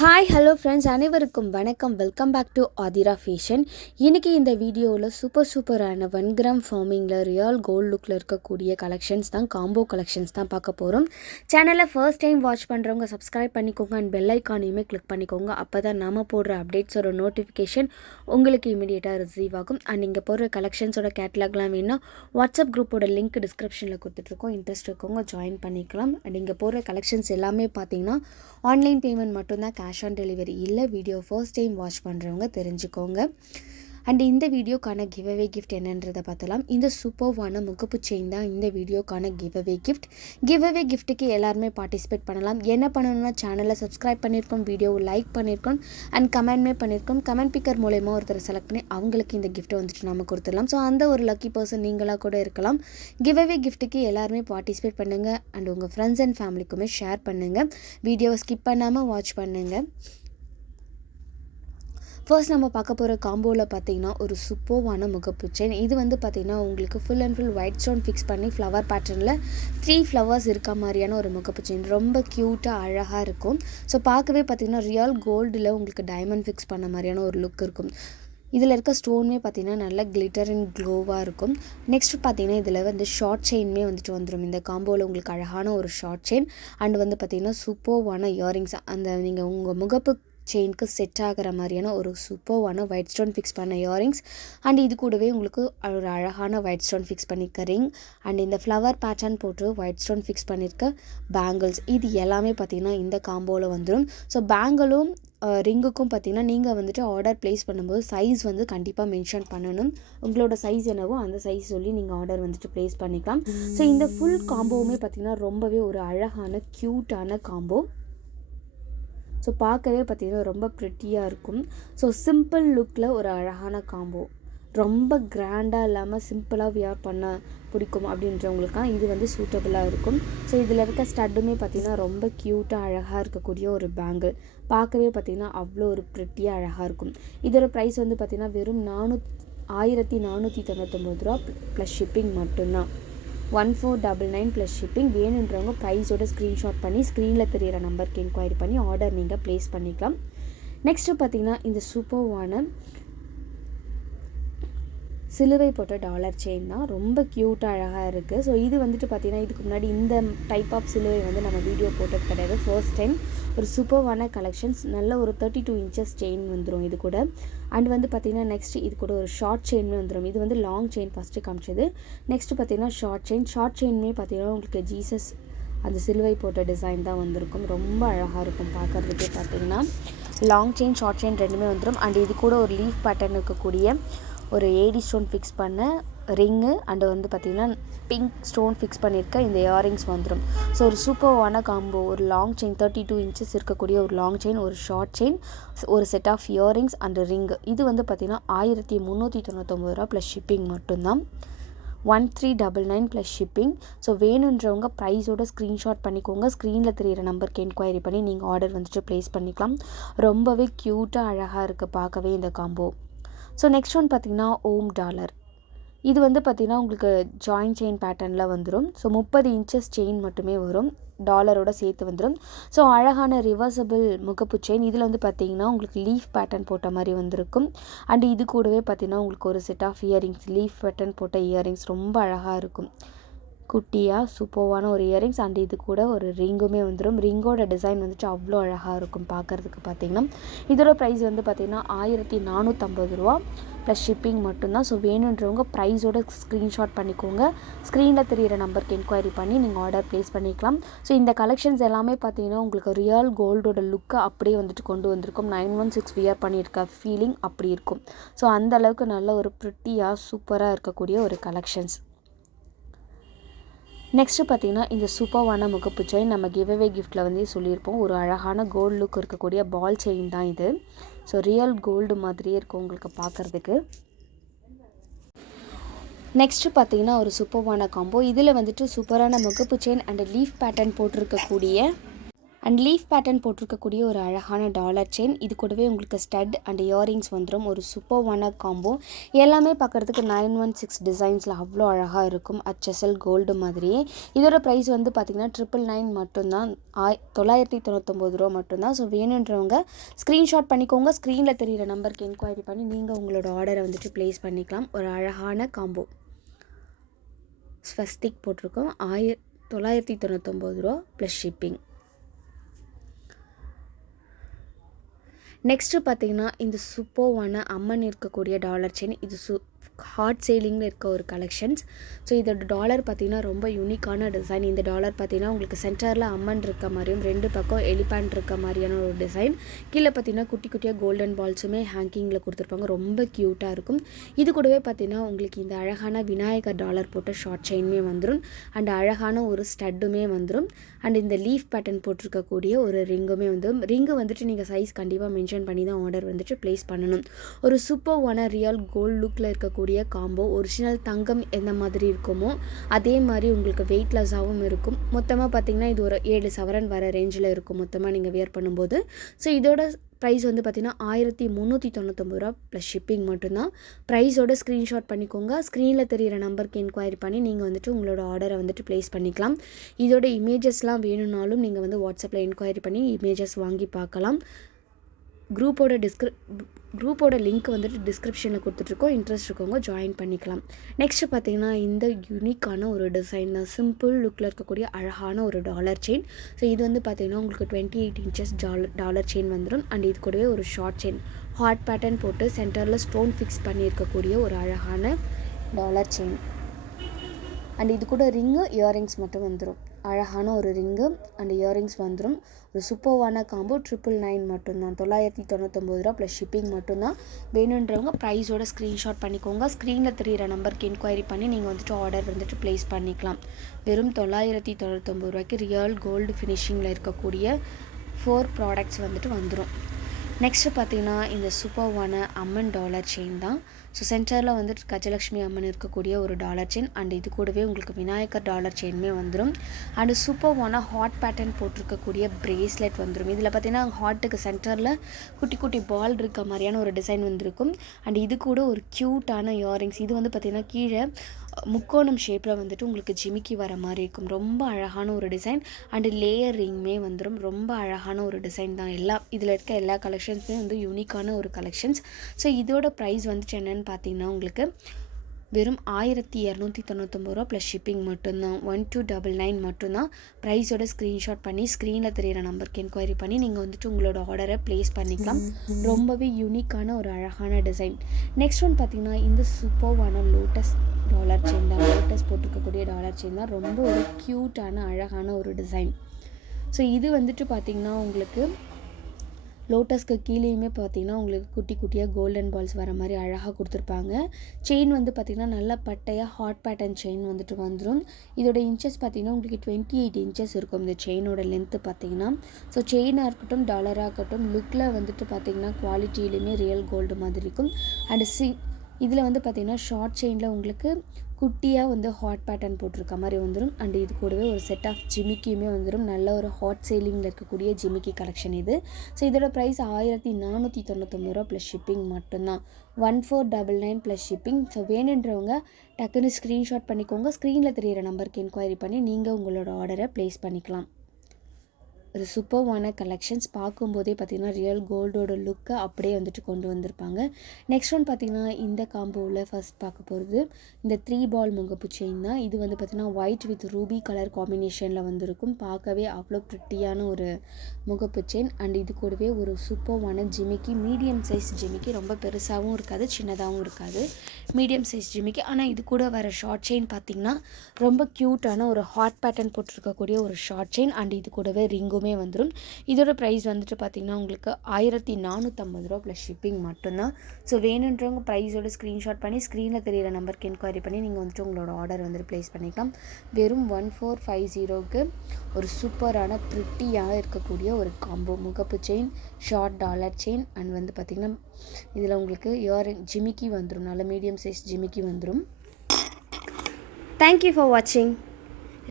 Hi hello friends, அனைவருக்கும் வணக்கம். Welcome back to Aathira fashion. இன்றைக்கி இந்த வீடியோவில் சூப்பரான 1 கிராம் ஃபார்மிங்கில் ரியல் கோல்டு லுக்கில் இருக்கக்கூடிய கலெக்ஷன்ஸ் தான், காம்போ கலெக்ஷன்ஸ் தான் பார்க்க போகிறோம். சேனலை ஃபர்ஸ்ட் டைம் வாட்ச் பண்ணுறவங்க சப்ஸ்கிரைப் பண்ணிக்கோங்க அண்ட் பெல் ஐக்கானையுமே கிளிக் பண்ணிக்கோங்க. அப்போ தான் நாம் போடுற அப்டேட்ஸோட நோட்டிஃபிகேஷன் உங்களுக்கு இமீடியட்டாக ரிசீவ் ஆகும். அண்ட் இங்கே போடுற கலெக்ஷன்ஸோட கேட்லாக்லாம் வேணும்னா வாட்ஸ்அப் குரூப்போட லிங்க் டிஸ்கிரிப்ஷனில் கொடுத்துட்ருக்கோம். இன்ட்ரெஸ்ட் இருக்கவங்க ஜாயின் பண்ணிக்கலாம். அண்ட் இங்கே போடுற கலெக்ஷன்ஸ் எல்லாமே பார்த்தீங்கன்னா ஆன்லைன் பேமெண்ட் மட்டும்தான், கேஷ் ஆன் டெலிவரி இல்லை. வீடியோ ஃபர்ஸ்ட் டைம் வாட்ச் பண்ணுறவங்க தெரிஞ்சுக்கோங்க. அண்ட் இந்த வீடியோக்கான கிவ்அவே கிஃப்ட் என்னன்றதை பார்த்தலாம். இந்த சூப்பர்வான முகப்பு செயின் தான் இந்த வீடியோக்கான கிவ்அவே கிஃப்ட். கிவ்அவே கிஃப்ட்டுக்கு எல்லாருமே பார்ட்டிசிபேட் பண்ணலாம். என்ன பண்ணணும்னா சேனலை சப்ஸ்கிரைப் பண்ணியிருக்கோம், வீடியோவை லைக் பண்ணியிருக்கோம் அண்ட் கமெண்ட்மே பண்ணியிருக்கோம். கமெண்ட் பிக்கர் மூலயமா ஒருத்தர் செலக்ட் பண்ணி அவங்களுக்கு இந்த கிஃப்ட்டை வந்துட்டு நம்ம கொடுத்துடலாம். ஸோ அந்த ஒரு லக்கி பர்சன் நீங்களாக கூட இருக்கலாம். கிவ்அவே கிஃப்ட்டுக்கு எல்லாருமே பார்ட்டிசிபேட் பண்ணுங்கள் அண்ட் உங்கள் ஃப்ரெண்ட்ஸ் அண்ட் ஃபேமிலிக்குமே ஷேர் பண்ணுங்கள். வீடியோவை ஸ்கிப் பண்ணாமல் வாட்ச் பண்ணுங்கள். ஃபர்ஸ்ட் நம்ம பார்க்க போகிற காம்போவில் பார்த்தீங்கன்னா ஒரு சூப்பர்வான முகப்பு செயின். இது வந்து பார்த்திங்கன்னா உங்களுக்கு full and full white stone fix பண்ணி ஃப்ளவர் பேட்டர்னில் 3 ஃப்ளவர்ஸ் இருக்க மாதிரியான ஒரு முகப்பு செயின். ரொம்ப க்யூட்டாக அழகாக இருக்கும். ஸோ பார்க்கவே பார்த்திங்கன்னா ரியல் கோல்டில் உங்களுக்கு டைமண்ட் ஃபிக்ஸ் பண்ண மாதிரியான ஒரு லுக் இருக்கும். இதில் இருக்க ஸ்டோனுமே பார்த்திங்கன்னா நல்லா கிளிட்டர் அண்ட் க்ளோவாக இருக்கும். நெக்ஸ்ட் பார்த்திங்கன்னா இதில் வந்து ஷார்ட் செயின்மே வந்துட்டு வந்துடும். இந்த காம்போவில் உங்களுக்கு அழகான ஒரு ஷார்ட் செயின் அண்ட் வந்து பார்த்திங்கன்னா சூப்பர்வான இயரிங்ஸ், அந்த நீங்கள் உங்கள் முகப்பு செயினுக்கு செட் ஆகிற மாதிரியான ஒரு சூப்பர்வான ஒயிட் ஸ்டோன் ஃபிக்ஸ் பண்ண இயரிங்ஸ் அண்ட் இது கூடவே உங்களுக்கு ஒரு அழகான ஒயிட் ஸ்டோன் ஃபிக்ஸ் பண்ணியிருக்க ரிங் அண்ட் இந்த ஃப்ளவர் பேட்டர்ன் போட்டு ஒயிட் ஸ்டோன் ஃபிக்ஸ் பண்ணியிருக்க பேங்கிள்ஸ், இது எல்லாமே பார்த்திங்கன்னா இந்த காம்போவில் வந்துடும். ஸோ பேங்கிளும் ரிங்குக்கும் பார்த்திங்கன்னா நீங்கள் வந்துட்டு ஆர்டர் ப்ளேஸ் பண்ணும்போது சைஸ் வந்து கண்டிப்பாக மென்ஷன் பண்ணணும். உங்களோட சைஸ் என்னவோ அந்த சைஸ் சொல்லி நீங்கள் ஆர்டர் வந்துட்டு ப்ளேஸ் பண்ணிக்கலாம். ஸோ இந்த ஃபுல் காம்போவுமே பார்த்திங்கன்னா ரொம்பவே ஒரு அழகான க்யூட்டான காம்போ. ஸோ பார்க்கவே பார்த்திங்கன்னா ரொம்ப ப்ரிட்டியாக இருக்கும். ஸோ சிம்பிள் லுக்கில் ஒரு அழகான காம்போ, ரொம்ப கிராண்டாக இல்லாமல் சிம்பிளாக வியர் பண்ண பிடிக்கும் அப்படின்றவங்களுக்காக இது வந்து சூட்டபுளாக இருக்கும். ஸோ இதில் இருக்க ஸ்டட்டுமே பார்த்திங்கன்னா ரொம்ப க்யூட்டாக அழகாக இருக்கக்கூடிய ஒரு பேங்கிள். பார்க்கவே பார்த்திங்கன்னா அவ்வளோ ஒரு ப்ரிட்டியாக அழகாக இருக்கும். இதோட ப்ரைஸ் வந்து பார்த்திங்கன்னா வெறும் 1499 ரூபா ப்ளஸ் ஷிப்பிங் மட்டும்தான். 1499 ப்ளஸ் ஷிப்பிங். வேணுன்றவங்க ப்ரைஸோட ஸ்க்ரீன்ஷாட் பண்ணி ஸ்க்ரீனில் தெரியிற நம்பருக்கு என்கொயரி பண்ணி ஆர்டர் நீங்கள் ப்ளேஸ் பண்ணிக்கலாம். நெக்ஸ்ட்டு பார்த்திங்கன்னா இந்த சூப்பர்வான சிலுவை போட்ட டாலர் செயின் தான். ரொம்ப க்யூட்டாக அழகாக இருக்குது. ஸோ இது வந்துட்டு பார்த்திங்கன்னா இதுக்கு முன்னாடி இந்த டைப் ஆஃப் சிலுவை வந்து நம்ம வீடியோ போட்டது கிடையாது. ஃபர்ஸ்ட் டைம் ஒரு சூப்பர்வான கலெக்ஷன்ஸ். நல்ல ஒரு 32 இன்ச்சஸ் செயின் வந்துடும் இது கூட. அண்ட் வந்து பார்த்திங்கன்னா நெக்ஸ்ட் இது கூட ஒரு ஷார்ட் செயின்மே வந்துடும். இது வந்து லாங் செயின் ஃபஸ்ட்டு காமிச்சது. நெக்ஸ்ட்டு பார்த்திங்கன்னா ஷார்ட் செயின்மே பார்த்திங்கன்னா உங்களுக்கு ஜீசஸ் அந்த சிலுவை போட்ட டிசைன் தான் வந்திருக்கும். ரொம்ப அழகாக இருக்கும் பார்க்குறதுக்கே. பார்த்திங்கன்னா லாங் செயின் ஷார்ட் செயின் ரெண்டுமே வந்துடும். அண்ட் இது கூட ஒரு லீஃப் பேட்டர்ன் இருக்கக்கூடிய ஒரு ஏடி ஸ்டோன் ஃபிக்ஸ் பண்ண ரிங்கு அண்டு வந்து பார்த்திங்கன்னா பிங்க் ஸ்டோன் ஃபிக்ஸ் பண்ணியிருக்க இந்த இயரிங்ஸ் வந்துடும். ஸோ ஒரு சூப்பர்வான காம்போ. ஒரு லாங் செயின் 32 இன்ச்சஸ் இருக்கக்கூடிய ஒரு லாங் செயின், ஒரு ஷார்ட் செயின், ஒரு set of earrings and ring. இது வந்து பார்த்திங்கன்னா 1399 ரூபா ப்ளஸ் ஷிப்பிங் மட்டும்தான். 1399 ப்ளஸ் ஷிப்பிங். ஸோ வேணுன்றவங்க ப்ரைஸோட ஸ்க்ரீன்ஷாட் பண்ணிக்கோங்க. ஸ்க்ரீனில் தெரியிற நம்பருக்கு என்கொயரி பண்ணி நீங்கள் ஆர்டர் வந்துட்டு ப்ளேஸ் பண்ணிக்கலாம். ரொம்பவே க்யூட்டாக அழகாக இருக்குது பார்க்கவே இந்த காம்போ. ஸோ நெக்ஸ்ட் ஒன் பார்த்திங்கன்னா ஓம் டாலர். இது வந்து பார்த்திங்கன்னா உங்களுக்கு ஜாயின்ட் செயின் பேட்டர்னில் வந்துடும். ஸோ 30 இன்ச்சஸ் செயின் மட்டுமே வரும், டாலரோட சேர்த்து வந்துடும். ஸோ அழகான ரிவர்சபிள் முகப்பு செயின். இதில் வந்து பார்த்திங்கன்னா உங்களுக்கு லீஃப் பேட்டர்ன் போட்ட மாதிரி வந்திருக்கும். அண்ட் இது கூடவே பார்த்திங்கன்னா உங்களுக்கு ஒரு set of earrings, leaf pattern போட்ட இயரிங்ஸ் ரொம்ப அழகாக இருக்கும். குட்டியாக சூப்பர்வான ஒரு இயரிங்ஸ் அண்ட் இது கூட ஒரு ரிங்குமே வந்துடும். ரிங்கோட டிசைன் வந்துட்டு அவ்வளோ அழகாக இருக்கும் பார்க்குறதுக்கு. பார்த்திங்கன்னா இதோட ப்ரைஸ் வந்து பார்த்திங்கன்னா 1450 ரூபா ப்ளஸ் ஷிப்பிங் மட்டும்தான். ஸோ வேணுன்றவங்க ப்ரைஸோட ஸ்க்ரீன்ஷாட் பண்ணிக்கோங்க. ஸ்க்ரீனில் தெரியிற நம்பருக்கு என்கொயரி பண்ணி நீங்கள் ஆர்டர் ப்ளேஸ் பண்ணிக்கலாம். ஸோ இந்த கலெக்ஷன்ஸ் எல்லாமே பார்த்திங்கன்னா உங்களுக்கு ரியல் கோல்டோட லுக்கை அப்படியே வந்துட்டு கொண்டு வந்திருக்கும். 916 வியர் பண்ணியிருக்க ஃபீலிங் அப்படி இருக்கும். ஸோ அந்தளவுக்கு நல்ல ஒரு ப்ரிட்டியாக சூப்பராக இருக்கக்கூடிய ஒரு கலெக்ஷன்ஸ். நெக்ஸ்ட்டு பார்த்திங்கன்னா இந்த சூப்பர்வான முகப்பு செயின் நம்ம கிவ்அவே கிஃப்ட்டில் வந்து சொல்லியிருப்போம். ஒரு அழகான கோல்டு லுக் இருக்கக்கூடிய பால் செயின் தான் இது. ஸோ ரியல் கோல்டு மாதிரியே இருக்கும் உங்களுக்கு பார்க்குறதுக்கு. நெக்ஸ்ட்டு பார்த்திங்கன்னா ஒரு சூப்பர்வான காம்போ. இதில் வந்துட்டு சூப்பரான முகப்பு செயின் அண்ட் லீஃப் பேட்டர்ன் போட்டிருக்கக்கூடிய அண்ட் லீஃப் பேட்டர்ன் போட்டிருக்கக்கூடிய ஒரு அழகான டாலர் செயின். இது கூடவே உங்களுக்கு ஸ்டட் அண்ட் இயரிங்ஸ் வந்துடும். ஒரு சூப்பர்வான காம்போ. எல்லாமே பார்க்குறதுக்கு 916 டிசைன்ஸில் அவ்வளோ அழகாக இருக்கும். HSL கோல்டு மாதிரியே. இதோட ப்ரைஸ் வந்து பார்த்திங்கன்னா 999 மட்டும்தான். 999 ரூபா மட்டும்தான். ஸோ வேணுன்றவங்க ஸ்க்ரீன்ஷாட் பண்ணிக்கோங்க. ஸ்க்ரீனில் தெரிகிற நம்பருக்கு என்கொயரி பண்ணி நீங்கள் உங்களோட ஆர்டரை வந்துட்டு ப்ளேஸ் பண்ணிக்கலாம். ஒரு அழகான காம்போ ஸ்வஸ்திக் போட்டிருக்கோம். 999 ரூபா ப்ளஸ் ஷிப்பிங். நெக்ஸ்ட்டு பார்த்திங்கன்னா இந்த சூப்பர்வான அம்மன் இருக்கக்கூடிய டாலர் செயின். இது ஹாட் சேலிங்கில் இருக்க ஒரு கலெக்ஷன்ஸ். ஸோ இதோட டாலர் பார்த்திங்கன்னா ரொம்ப யூனிக்கான டிசைன். இந்த டாலர் பார்த்திங்கன்னா உங்களுக்கு சென்டரில் அம்மன் இருக்க மாதிரியும் 2 பக்கம் எலிஃபண்ட் இருக்க மாதிரியான ஒரு டிசைன். கீழே பார்த்திங்கன்னா குட்டி குட்டியாக கோல்டன் பால்ஸுமே ஹேங்கிங்கில் கொடுத்துருப்பாங்க. ரொம்ப க்யூட்டாக இருக்கும். இது கூடவே பார்த்திங்கன்னா உங்களுக்கு இந்த அழகான விநாயகர் டாலர் போட்ட ஷார்ட் செயினுமே வந்துடும். அண்ட் அழகான ஒரு ஸ்டட்டுமே வந்துடும். அண்ட் இந்த லீஃப் பேட்டர்ன் போட்டிருக்கக்கூடிய ஒரு ரிங்குமே வந்துடும். ரிங்கு வந்துட்டு நீங்கள் சைஸ் கண்டிப்பாக மென்ஷன் பண்ணி தான் ஆர்டர் வந்துட்டு ப்ளேஸ் பண்ணணும். ஒரு சூப்பர்வான ரியல் கோல்டு லுக்கில் இருக்கக்கூடிய காம்போ. ஒரிஜினல் தங்கம் எந்த மாதிரி இருக்குமோ அதே மாதிரி உங்களுக்கு வெயிட்லெஸ்ஸாகவும் இருக்கும். மொத்தமாக பார்த்திங்கன்னா இது ஒரு 7 சவரன் வர ரேஞ்சில் இருக்கும் மொத்தமாக நீங்கள் வியர் பண்ணும்போது. ஸோ இதோட ப்ரைஸ் வந்து பார்த்திங்கன்னா 1399 ரூபா ப்ளஸ் ஷிப்பிங் மட்டும்தான். ப்ரைஸோட ஸ்க்ரீன்ஷாட் பண்ணிக்கோங்க. ஸ்க்ரீனில் தெரிகிற நம்பருக்கு என்கொயரி பண்ணி நீங்கள் வந்துட்டு உங்களோட ஆர்டரை வந்துட்டு ப்ளேஸ் பண்ணிக்கலாம். இதோட இமேஜஸ்லாம் வேணும்னாலும் நீங்கள் வந்து வாட்ஸ்அப்பில் என்கொயரி பண்ணி இமேஜஸ் வாங்கி பார்க்கலாம். குரூப்போட லிங்க் வந்துட்டு டிஸ்கிரிப்ஷனில் கொடுத்துட்ருக்கோம். இன்ட்ரெஸ்ட் இருக்கவங்க ஜாயின் பண்ணிக்கலாம். நெக்ஸ்ட்டு பார்த்திங்கன்னா இந்த யூனிக்கான ஒரு டிசைன் தான். சிம்பிள் லுக்கில் இருக்கக்கூடிய அழகான ஒரு டாலர் செயின். ஸோ இது வந்து பார்த்திங்கன்னா உங்களுக்கு 28 இன்ச்சஸ் டாலர் செயின் வந்துடும். அண்ட் இது கூடவே ஒரு ஷார்ட் செயின் ஹார்ட் பேட்டர்ன் போட்டு சென்டரில் ஸ்டோன் ஃபிக்ஸ் பண்ணியிருக்கக்கூடிய ஒரு அழகான டாலர் செயின். அண்ட் இது கூட ரிங்கு இயரிங்ஸ் மட்டும் வந்துடும். அழகான ஒரு ரிங்கு அண்ட் இயரிங்ஸ் வந்துடும். ஒரு சூப்பர்வான காம்போ 999 மட்டும்தான். 999 ரூபா ப்ளஸ் ஷிப்பிங் மட்டும்தான். வேணுன்றவங்க ப்ரைஸோட ஸ்க்ரீன்ஷாட் பண்ணிக்கோங்க. ஸ்க்ரீனில் தெரிகிற நம்பருக்கு என்கொயரி பண்ணி நீங்கள் வந்துட்டு ஆர்டர் வந்துட்டு ப்ளேஸ் பண்ணிக்கலாம். வெறும் 999 ரூபாய்க்கு ரியல் கோல்டு ஃபினிஷிங்கில் இருக்கக்கூடிய 4 ப்ராடக்ட்ஸ் வந்துட்டு வந்துடும். நெக்ஸ்ட்டு பார்த்திங்கன்னா இந்த சூப்பர்வான அம்மன் டாலர் செயின் தான். ஸோ சென்டரில் வந்துட்டு கஜலக்ஷ்மி அம்மன் இருக்கக்கூடிய ஒரு டாலர் செயின். அண்ட் இது கூடவே உங்களுக்கு விநாயகர் டாலர் செயினுமே வந்துடும். அண்டு சூப்பர்வான ஹாட் பேட்டர்ன் போட்டிருக்கக்கூடிய பிரேஸ்லெட் வந்துடும். இதில் பார்த்திங்கன்னா ஹார்ட்டுக்கு சென்டரில் குட்டி குட்டி பால் இருக்க மாதிரியான ஒரு டிசைன் வந்திருக்கும். அண்ட் இது கூட ஒரு க்யூட்டான இயரிங்ஸ். இது வந்து பார்த்திங்கன்னா கீழே முக்கோணம் ஷேப்பில் வந்துட்டு உங்களுக்கு ஜிமிக்கி வர மாதிரி இருக்கும். ரொம்ப அழகான ஒரு டிசைன். அண்டு லேயர் ரிங்குமே வந்துடும். ரொம்ப அழகான ஒரு டிசைன் தான். இதில் இருக்க எல்லா கலெக்ஷன்ஸுமே வந்து யூனிக்கான ஒரு கலெக்ஷன்ஸ். ஸோ இதோட ப்ரைஸ் வந்துட்டு என்னென்னு பார்த்தீங்கன்னா உங்களுக்கு வெறும் 1299 ரூபா ப்ளஸ் ஷிப்பிங் மட்டும்தான். 1299 மட்டும்தான். ப்ரைஸோட ஸ்க்ரீன்ஷாட் பண்ணி ஸ்க்ரீனில் தெரிகிற நம்பருக்கு என்கொயரி பண்ணி நீங்கள் வந்துட்டு உங்களோட ஆர்டரை ப்ளேஸ் பண்ணிக்கலாம். ரொம்பவே யூனிக்கான ஒரு அழகான டிசைன். நெக்ஸ்ட் ஒன் பார்த்திங்கன்னா இந்த சூப்பர்வான லோட்டஸ் டாலர் செயின் தான். லோட்டஸ் போட்டிருக்கக்கூடிய டாலர் செயின் தான். ரொம்ப ஒரு க்யூட்டான அழகான ஒரு டிசைன். ஸோ இது வந்துட்டு பார்த்திங்கன்னா உங்களுக்கு லோட்டஸ்க்கு கீழேயுமே பார்த்திங்கன்னா உங்களுக்கு குட்டி குட்டியாக கோல்டன் பால்ஸ் வர மாதிரி அழகாக கொடுத்துருப்பாங்க. செயின் வந்து பார்த்திங்கன்னா நல்ல பட்டையாக ஹாட் பேட்டர்ன் செயின் வந்துட்டு வந்துடும். இதோட இன்ச்சஸ் பார்த்திங்கன்னா உங்களுக்கு 28 இன்ச்சஸ் இருக்கும் இந்த செயினோட லென்த்து பார்த்திங்கன்னா. ஸோ செயினாக இருக்கட்டும் டாலராக இருக்கட்டும் லுக்கில் வந்துட்டு பார்த்திங்கன்னா குவாலிட்டியிலுமே ரியல் கோல்டு மாதிரி இருக்கும். அண்டு இதில் வந்து பார்த்திங்கன்னா ஷார்ட் செயினில் உங்களுக்கு குட்டியாக வந்து ஹாட் பேட்டர்ன் போட்டிருக்க மாதிரி வந்துடும். அண்ட் இது கூடவே ஒரு செட் ஆஃப் ஜிமிக்கியுமே வந்துடும். நல்ல ஒரு ஹாட் சேலிங்கில் இருக்கக்கூடிய ஜிமிக்கி கலெக்ஷன் இது. ஸோ இதோட ப்ரைஸ் 1499 ரூபா ப்ளஸ் ஷிப்பிங் மட்டும்தான். 1499 ப்ளஸ் ஷிப்பிங். ஸோ வேணுன்றவங்க டக்குன்னு ஸ்க்ரீன்ஷாட் பண்ணிக்கோங்க. ஸ்க்ரீனில் தெரிகிற நம்பருக்கு என்கொயரி பண்ணி நீங்கள் உங்களோட ஆர்டரை ப்ளேஸ் பண்ணிக்கலாம். ஒரு சூப்பர்வான கலெக்ஷன்ஸ். பார்க்கும்போதே பார்த்திங்கன்னா ரியல் கோல்டோட லுக்கை அப்படியே வந்துட்டு கொண்டு வந்திருப்பாங்க. நெக்ஸ்ட் ஒன் பார்த்திங்கன்னா இந்த காம்போவில் ஃபஸ்ட் பார்க்க போகிறது இந்த 3 பால் முகப்பு செயின் தான். இது வந்து பார்த்திங்கன்னா ஒயிட் வித் ரூபி கலர் காம்பினேஷனில் வந்திருக்கும். பார்க்கவே அவ்வளோ ப்ரிட்டியான ஒரு முகப்பு செயின். அண்ட் இது கூடவே ஒரு சூப்பர்வான ஜிமிக்கி. மீடியம் சைஸ் ஜிமிக்கி. ரொம்ப பெருசாகவும் இருக்காது சின்னதாகவும் இருக்காது. மீடியம் சைஸ் ஜிமிக்கி. ஆனால் இது கூட வர ஷார்ட் செயின் பார்த்திங்கன்னா ரொம்ப க்யூட்டான ஒரு ஹாட் பேட்டர்ன் போட்டிருக்கக்கூடிய ஒரு ஷார்ட் செயின். அண்ட் இது கூடவே ரிங்கும் வந்துடும். இதோட ப்ரைஸ் வந்துட்டு பார்த்திங்கன்னா உங்களுக்கு 1450 ரூபா ப்ளஸ் ஷிப்பிங் மட்டும்தான். ஸோ வேணுன்றவங்க ப்ரைஸோட ஸ்க்ரீன்ஷாட் பண்ணி ஸ்க்ரீனில் தெரிகிற நம்பருக்கு என்கொயரி பண்ணி நீங்கள் வந்துட்டு உங்களோட ஆர்டர் வந்துட்டு ப்ளேஸ் பண்ணிக்கலாம். வெறும் 1450க்கு ஒரு சூப்பரான ப்ரிட்டியாக இருக்கக்கூடிய ஒரு காம்போ முகப்பு chain short dollar chain. And வந்து பார்த்திங்கன்னா இதில் உங்களுக்கு இயரிங் ஜிமிக்கி வந்துடும். நல்ல மீடியம் சைஸ் ஜிமிக்கி வந்துடும். தேங்க்யூ ஃபார் வாட்சிங்.